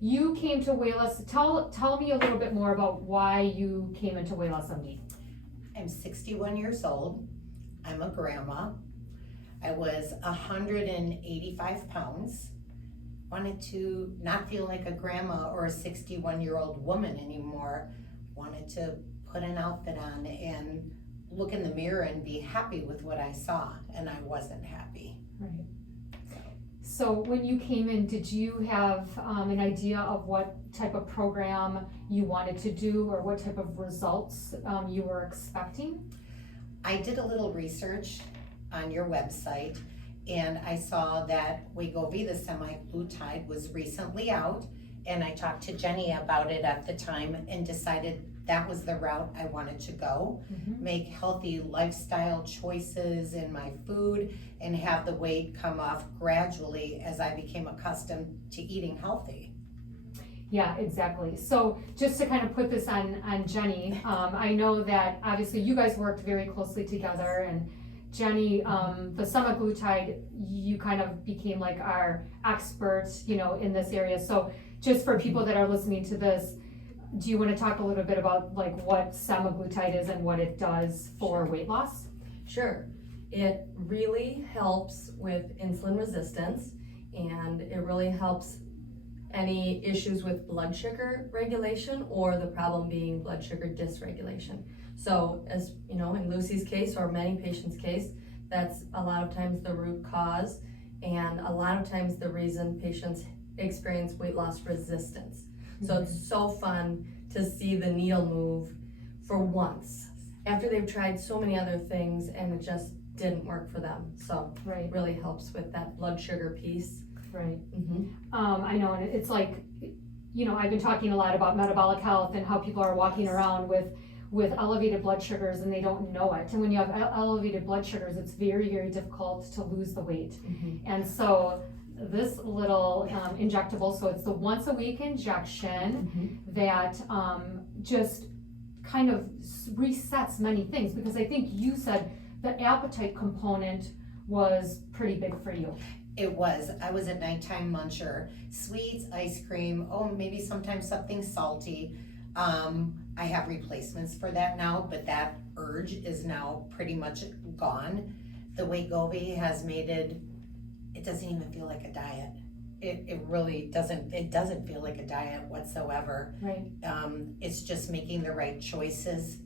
You came to Weighless. Tell me a little bit more about why you came into Weighless MD. I'm 61 years old. I'm a grandma. I was 185 pounds. Wanted to not feel like a grandma or a 61-year-old woman anymore. Wanted to put an outfit on and look in the mirror and be happy with what I saw, and I wasn't happy. Right. So when you came in, did you have an idea of what type of program you wanted to do or what type of results you were expecting? I did a little research on your website, and I saw that Wegovy, the semi-glutide, was recently out, and I talked to Jenny about it at the time and decided that was the route I wanted to go. Make healthy lifestyle choices in my food and have the weight come off gradually as I became accustomed to eating healthy. Yeah, exactly. So just to kind of put this on Jenny, I know that obviously you guys worked very closely together, and Jenny, the semaglutide, you kind of became like our expert, in this area. So just for people that are listening to this, do you want to talk a little bit about like what semaglutide is and what it does for weight loss? Sure. It really helps with insulin resistance, and it really helps any issues with blood sugar regulation, or the problem being blood sugar dysregulation. So as you know, in Luci's case or many patients' case, that's a lot of times the root cause, and a lot of times the reason patients experience weight loss resistance. So it's so fun to see the needle move for once after they've tried so many other things and it just didn't work for them. So it really helps with that blood sugar piece. Right. I know, and it's like, I've been talking a lot about metabolic health and how people are walking around with elevated blood sugars and they don't know it. And when you have elevated blood sugars, it's very, very difficult to lose the weight. And so this little injectable, so it's the once a week injection that just kind of resets many things, because I think you said the appetite component was pretty big for you. It was. I was a nighttime muncher. Sweets, ice cream, maybe sometimes something salty. I have replacements for that now, but that urge is now pretty much gone. The Wegovy has made it doesn't even feel like a diet. It really doesn't, it doesn't feel like a diet whatsoever. Right. It's just making the right choices,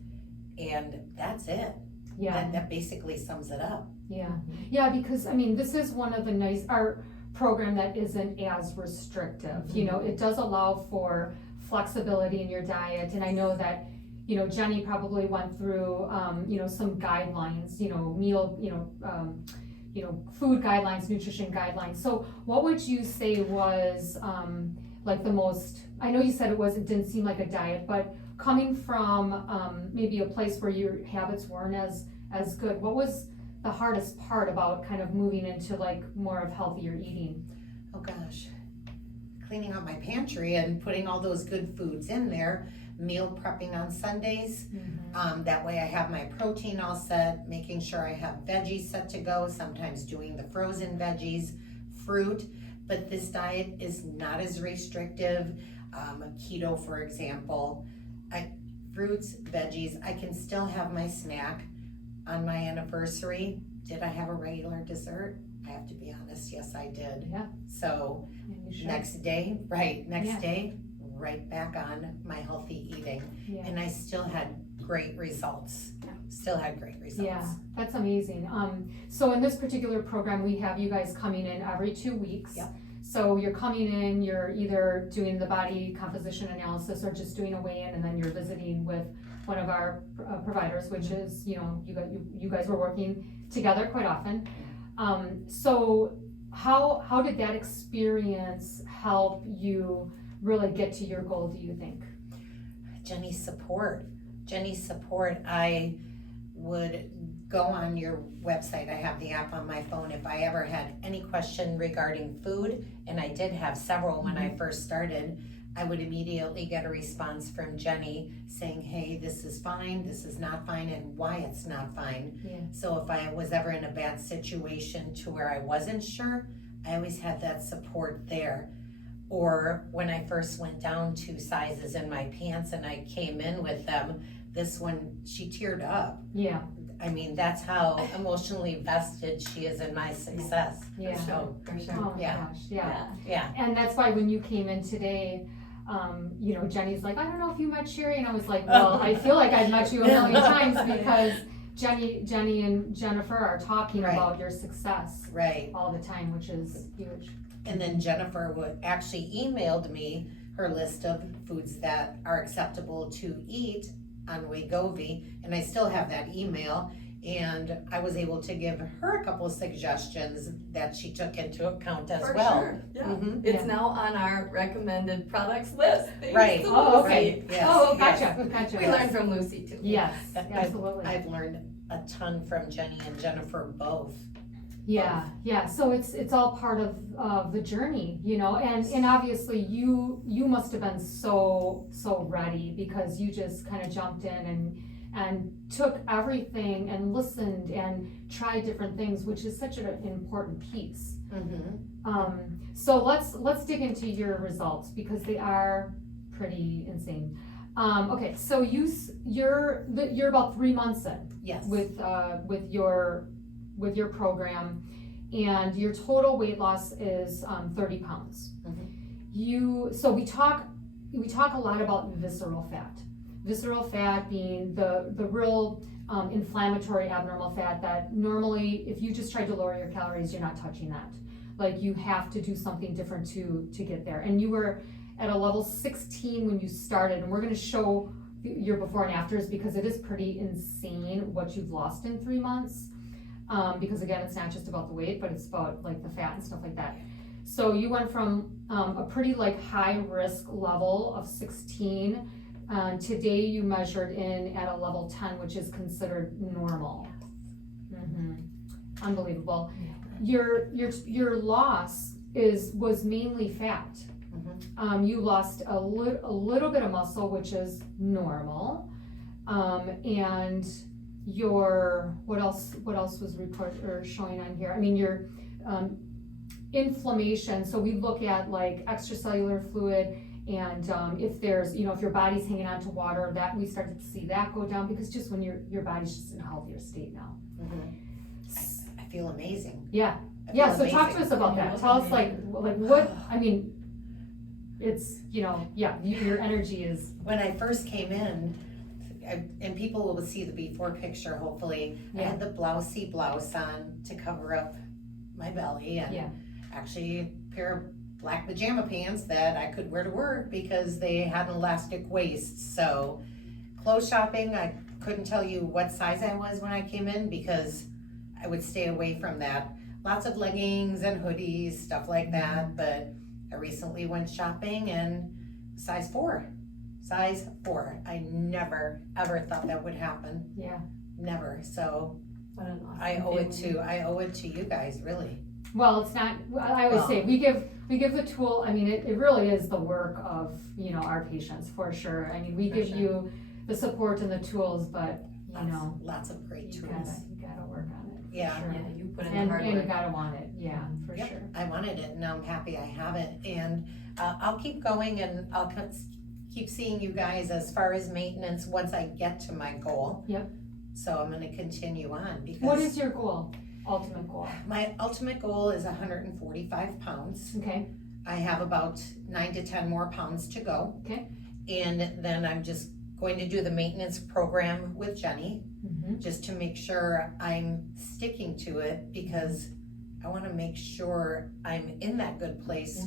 and that's it. Yeah. That basically sums it up. Yeah, because this is one of the our program that isn't as restrictive. It does allow for flexibility in your diet, and I know that Jenny probably went through some guidelines, meal, food guidelines, nutrition guidelines. So what would you say was like the most, I know you said it didn't seem like a diet, but coming from maybe a place where your habits weren't as good, what was the hardest part about kind of moving into like more of healthier eating? Oh gosh, cleaning out my pantry and putting all those good foods in there, meal prepping on Sundays. That way I have my protein all set, making sure I have veggies set to go, sometimes doing the frozen veggies, fruit, but this diet is not as restrictive. Keto, for example, fruits, veggies, I can still have my snack. On my anniversary, did I have a regular dessert? I have to be honest, yes I did. Yeah. So next day, right back on my healthy eating. And I still had great results. Yeah, that's amazing. So in this particular program, we have you guys coming in every 2 weeks. So you're coming in, you're either doing the body composition analysis or just doing a weigh-in, and then you're visiting with one of our providers, which is, you guys were working together quite often. So how did that experience help you really get to your goal, do you think? Jenny's support. I would go on your website. I have the app on my phone. If I ever had any question regarding food, and I did have several when I first started, I would immediately get a response from Jenny saying, hey, this is fine, this is not fine, and why it's not fine. So if I was ever in a bad situation to where I wasn't sure, I always had that support there. Or when I first went down 2 sizes in my pants and I came in with them, this one, she teared up. Yeah, I mean, that's how emotionally vested she is in my success. yeah. So, For sure. Oh my Yeah. gosh, yeah. yeah, And that's why when you came in today, you know, Jenny's like, I don't know if you met Sherry, and I was like, well, I feel like I've met you a million times because Jenny and Jennifer are talking Right. about your success right. all the time, which is huge. And then Jennifer actually emailed me her list of foods that are acceptable to eat on Wegovy, and I still have that email. And I was able to give her a couple of suggestions that she took into account as For well. sure, yeah. Mhm. It's Yeah. now on our recommended products list. Thanks Right. to Oh, Luci. okay. Yes, Oh, yes. gotcha. We learned from Lucy too. Yes, I've- absolutely. I've learned a ton from Jenny and Jennifer both. Yeah, yeah. So it's all part of the journey, you know, and obviously you must have been so ready because you just kind of jumped in and took everything and listened and tried different things, which is such an important piece. Mm-hmm. So let's dig into your results because they are pretty insane. Okay, so you're about 3 months in Yes. with your program, and your total weight loss is 30 pounds. So we talk a lot about visceral fat. Visceral fat being the real inflammatory abnormal fat that normally if you just tried to lower your calories, you're not touching that. Like you have to do something different to get there. And you were at a level 16 when you started, and we're going to show your before and afters because it is pretty insane what you've lost in 3 months. Because again, it's not just about the weight, but it's about like the fat and stuff like that. So you went from a pretty like high risk level of 16. Today you measured in at a level 10, which is considered normal. Unbelievable. Your loss was mainly fat. You lost a little bit of muscle, which is normal, and your what else was showing on here? I mean your inflammation. So we look at like extracellular fluid, and if there's if your body's hanging on to water, that we started to see that go down because just when your body's just in a healthier state now. I feel amazing. Yeah. I feel Yeah, so talk to amazing. us about that. Tell us like what, I mean, it's, your energy is. When I first came in, and people will see the before picture hopefully, I had the blousey blouse on to cover up my belly and actually a pair of black pajama pants that I could wear to work because they had an elastic waist. So clothes shopping, I couldn't tell you what size I was when I came in because I would stay away from that. Lots of leggings and hoodies, stuff like that, but I recently went shopping and size 4. I never ever thought that would happen. Yeah. Never. So What an awesome I owe family. it to you guys, really. Well, it's not, I always say, we give the tool, I mean, it really is the work of, our patients, for sure. I mean, we give you the support and the tools, but, Lots of great you tools. gotta work on it. for Yeah. sure. Yeah, you put in And the hard you work. gotta want it, yeah, for Yep. sure. I wanted it and now I'm happy I have it. And I'll keep going and I'll keep seeing you guys as far as maintenance once I get to my goal. Yep. So I'm gonna continue on because. What is your goal, ultimate goal? My ultimate goal is 145 pounds. Okay, I have about 9 to 10 more pounds to go. Okay. And then I'm just going to do the maintenance program with Jenny, mm-hmm. just to make sure I'm sticking to it because I want to make sure I'm in that good place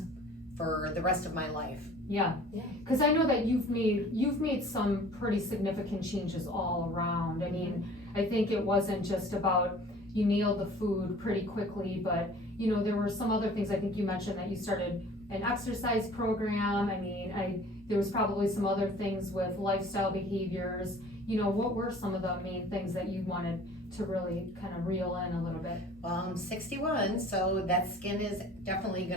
for the rest of my life. Yeah, because I know that you've made some pretty significant changes all around. I mean, I think it wasn't just about you nailed the food pretty quickly, but there were some other things. I think you mentioned that you started an exercise program. I mean, there was probably some other things with lifestyle behaviors. What were some of the main things that you wanted to really kind of reel in a little bit? Well, I'm 61, so that skin is definitely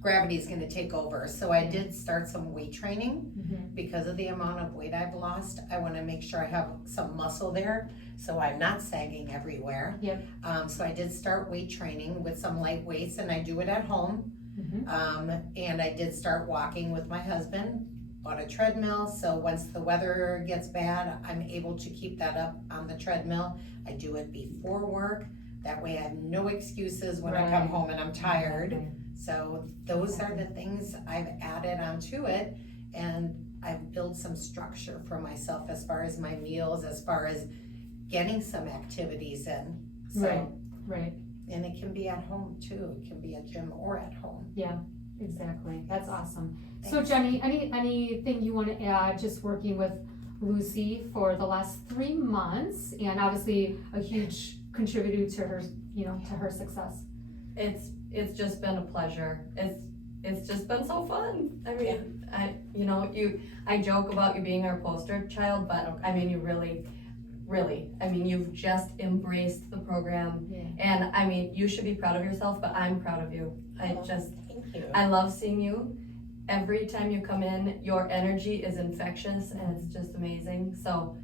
gravity's gonna take over. So I did start some weight training because of the amount of weight I've lost. I wanna make sure I have some muscle there so I'm not sagging everywhere. Yep. So I did start weight training with some light weights and I do it at home. And I did start walking with my husband, bought a treadmill, so once the weather gets bad, I'm able to keep that up on the treadmill. I do it before work, that way I have no excuses when I come Right. home and I'm tired. So those are the things I've added onto it, and I've built some structure for myself as far as my meals, as far as getting some activities in. So, Right, and it can be at home too, it can be at gym or at home. exactly, that's awesome. So Thanks. Jenny, anything you wanna add, just working with Luci for the last 3 months, and obviously a huge contributor to her, to her success? It's just been a pleasure. It's just been so fun. I mean, I joke about you being our poster child, but I mean, you really, I mean, you've just embraced the program. Yeah. And I mean, you should be proud of yourself, but I'm proud of you. Thank you. I love seeing you. Every time you come in, your energy is infectious and it's just amazing. So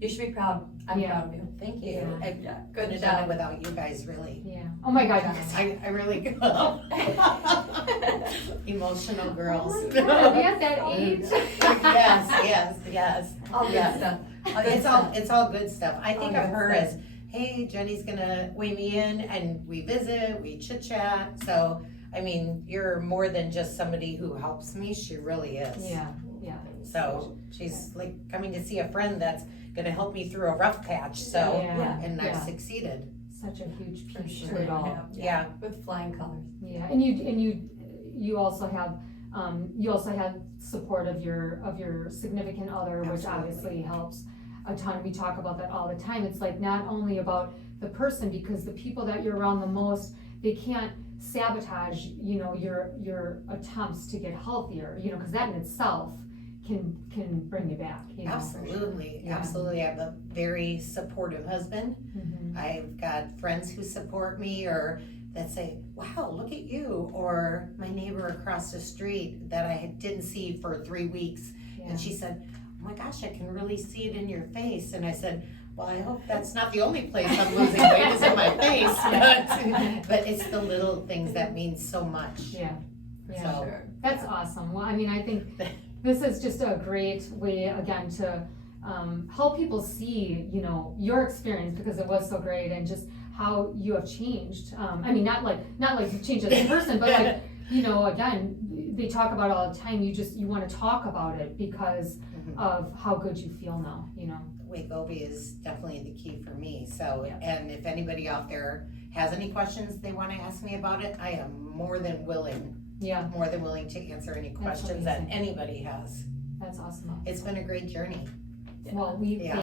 you should be proud. I'm proud of you. Thank you. Yeah. I Good couldn't have done it without you guys, really. Yeah, oh my God, yes. I really could. Emotional girls. Oh my God, we at that age? Yes. All good Yes. stuff. It's all good stuff. I think All of good her stuff. as, hey, Jenny's gonna weigh me in, and we visit, we chit chat. So, I mean, you're more than just somebody who helps me. She really is. Yeah. So she's like coming to see a friend that's gonna help me through a rough patch. So, Yeah. and Yeah. I've succeeded. Such a huge For piece sure. to it all. Yeah. With flying colors. Yeah, and you also have support of your significant other, which Absolutely. obviously helps a ton. We talk about that all the time. It's like not only about the person, because the people that you're around the most, they can't sabotage, your attempts to get healthier, because that in itself can bring you back, for sure. Absolutely, Yeah. absolutely. I have a very supportive husband. Mhm. I've got friends who support me or that say, wow, look at you. Or my neighbor across the street that I didn't see for 3 weeks. Yeah. And she said, oh my gosh, I can really see it in your face. And I said, well, I hope that's not the only place I'm losing weight is in my face. But it's the little things that mean so much. Yeah. So, Sure. That's awesome. Well, I mean, I think this is just a great way, again, to help people see, your experience, because it was so great, and just how you have changed. I mean, not like you changed as a person, but like, again, they talk about it all the time. You want to talk about it because of how good you feel now, Wegovy is definitely the key for me. So, Yeah. and if anybody out there has any questions they want to ask me about it, I am more than willing Yeah, to answer any questions that amazing. anybody has. that's awesome. It's been a great journey. Well, we Yeah.